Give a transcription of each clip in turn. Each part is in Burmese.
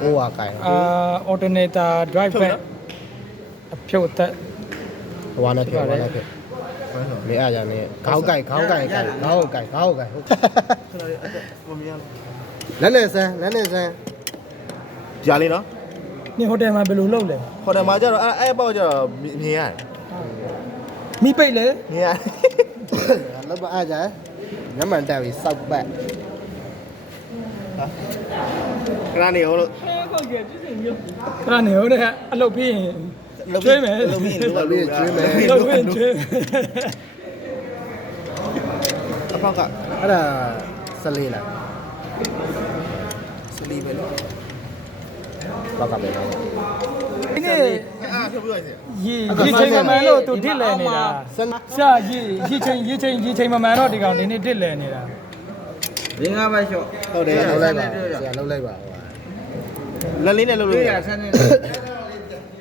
ဟိုကကိုင် alternator drive back အဖြုတ်သက် ဟိုနဲ့ဖြစ်နေအားကြနေခေါင်းကိုင်ဟုတ်လက်နဲ့ဆန်းကြာလေးနော် นี่ဟိုတယ်မှာဘယ်လိုလုပ်လဲ ဟိုတယ်မှာကျတော့အဲ့ပေါ့ကျတော့မြင်ရတယ် မိပိတ်လေ မြင်ရတယ်လောက်ပါအားကြညမှန်တက်ပြီးစောက်ပတ်ခဏနေအောင်လို့ ဟုတ်ကဲ့ပြည့်စုံမျိုးခဏနေဟုတ်တဲ့အလုပ်ပြီးရင်ကျွေးမယ် လုပ်ပြီးကျွေးမယ် လုပ်ပြီးကျွေး အဖေကအဲ့ဒါ14လား14ပဲလို့ဘာကပဲလဲ ဒီနေ့ ဖြုတ်ပြရစီ ရေချိန်မမှန်လို့သူဒစ်လဲနေတာရှာရေချိန်မမှန်တော့ဒီကောင်ဒီနေ့ဒစ်လဲနေတာ ရင်းကားပဲလျှော့ ဟုတ်တယ်လှုပ်လိုက်ပါဆရာလှုပ်လိုက်ပါဟိုလက်လေးနဲ့လှုပ်လို့ ရဆန်းနေ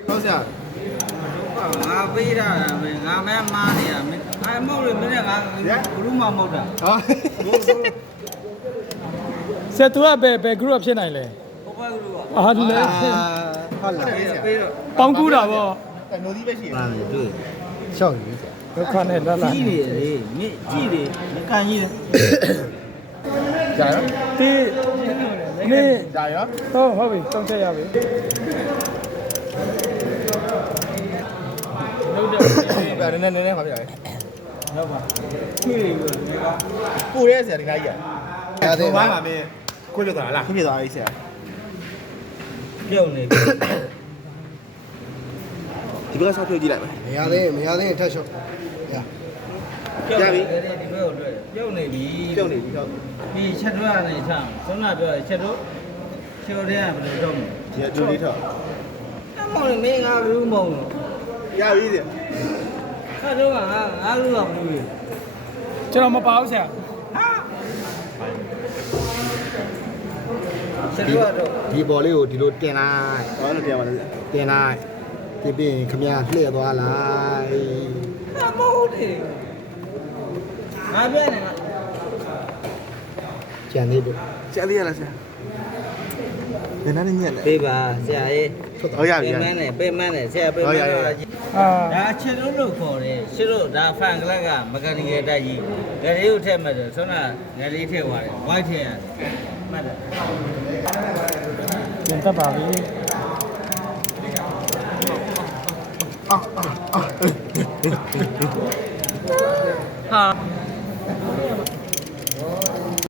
ဟုတ်ဆရာ ငါပေးတာပဲငါမဲမားနေတာမင်းအဲမဟုတ်လေမင်းကငါဘူးမှမဟုတ်တာ ဟာ ဆက်သူကဘယ် group ဖြစ်နိုင်လဲ ဟိုဘက်ကလူက အားလေ ဟုတ်လား ပေးတော့ ပေါင်းကူးတာဗော နိုးဒီပဲရှိရ ပါလေတွေ့ ရှောက်ကြီးဆရာ ဒုက္ခနဲ့လာလာ ကြီးနေလေမြင့်ကြီးတယ်မကန်ကြီးတယ် ကြာရော ဒီနေ့ ကြာရော ဟုတ်ပြီတောင်းချက်ရပြီလုပ်တယ် အဲ့နည်းပါဗျာ ဟုတ်ပါ ကြီးတယ်ကို ပူရဲဆရာဒီခါကြီးရရသေးပါမင်းခွင့်ပြသွားလားခွင့်ပြသွားပြီဆရာ ပြုတ်နေ ဒီဘက်ကဆောက်ဖြုတ်ကြည့်လိုက်မယ်မရသေးရင်ထပ်ရှော့ရ ပြုတ်နေတယ်ဒီဘက်ကိုတွေ့ပြုတ်နေပြီ ပြုတ်နေပြီဟုတ် ဒီချက်တော့ကနေချမ်းသုံးနာပြောချက်တော့တဲ့ကဘယ်လိုတော့မလဲ ဒီအတူလေးထောက် အမောင်မင်းငါဘူးမုံ ရပြီဆရာ အဲ့တော့ငါလူအောင်ဘူး ကျွန်တော်မပါဘူးဆရာ ချက်တော့ ဒီဘော်လေးကိုဒီလိုတင်လိုက်ဟောလို့တင်ပါလားတင်လိုက်တင်ပြီးခမရလှည့်သွားလိုက် အမောတယ်ငါပြန်နေငါ ကျန်သေးတယ်ကျန်သေးရလားဆရာဒီနားနေညက်လေ ပေးပါဆရာရေး ဟုတ်ရပြီ ပေးမန်းနဲ့ပေးမန်းနဲ့ဆရာပေးမန်းတော့ အာ ဒါချက်လို့လို့ခေါ်တယ်ရှစ်လို့ဒါဖန်ကလက်ကမကန်နီကယ်တိုက်ကြီးငယ်လေးကိုထည့်မှတ်တယ်ဆွမ်းနာငယ်လေးထည့်သွားတယ်ဝိုက်ထည့်ရတယ်မှတ်တယ် ပြန်တက်ပါပြီဟာ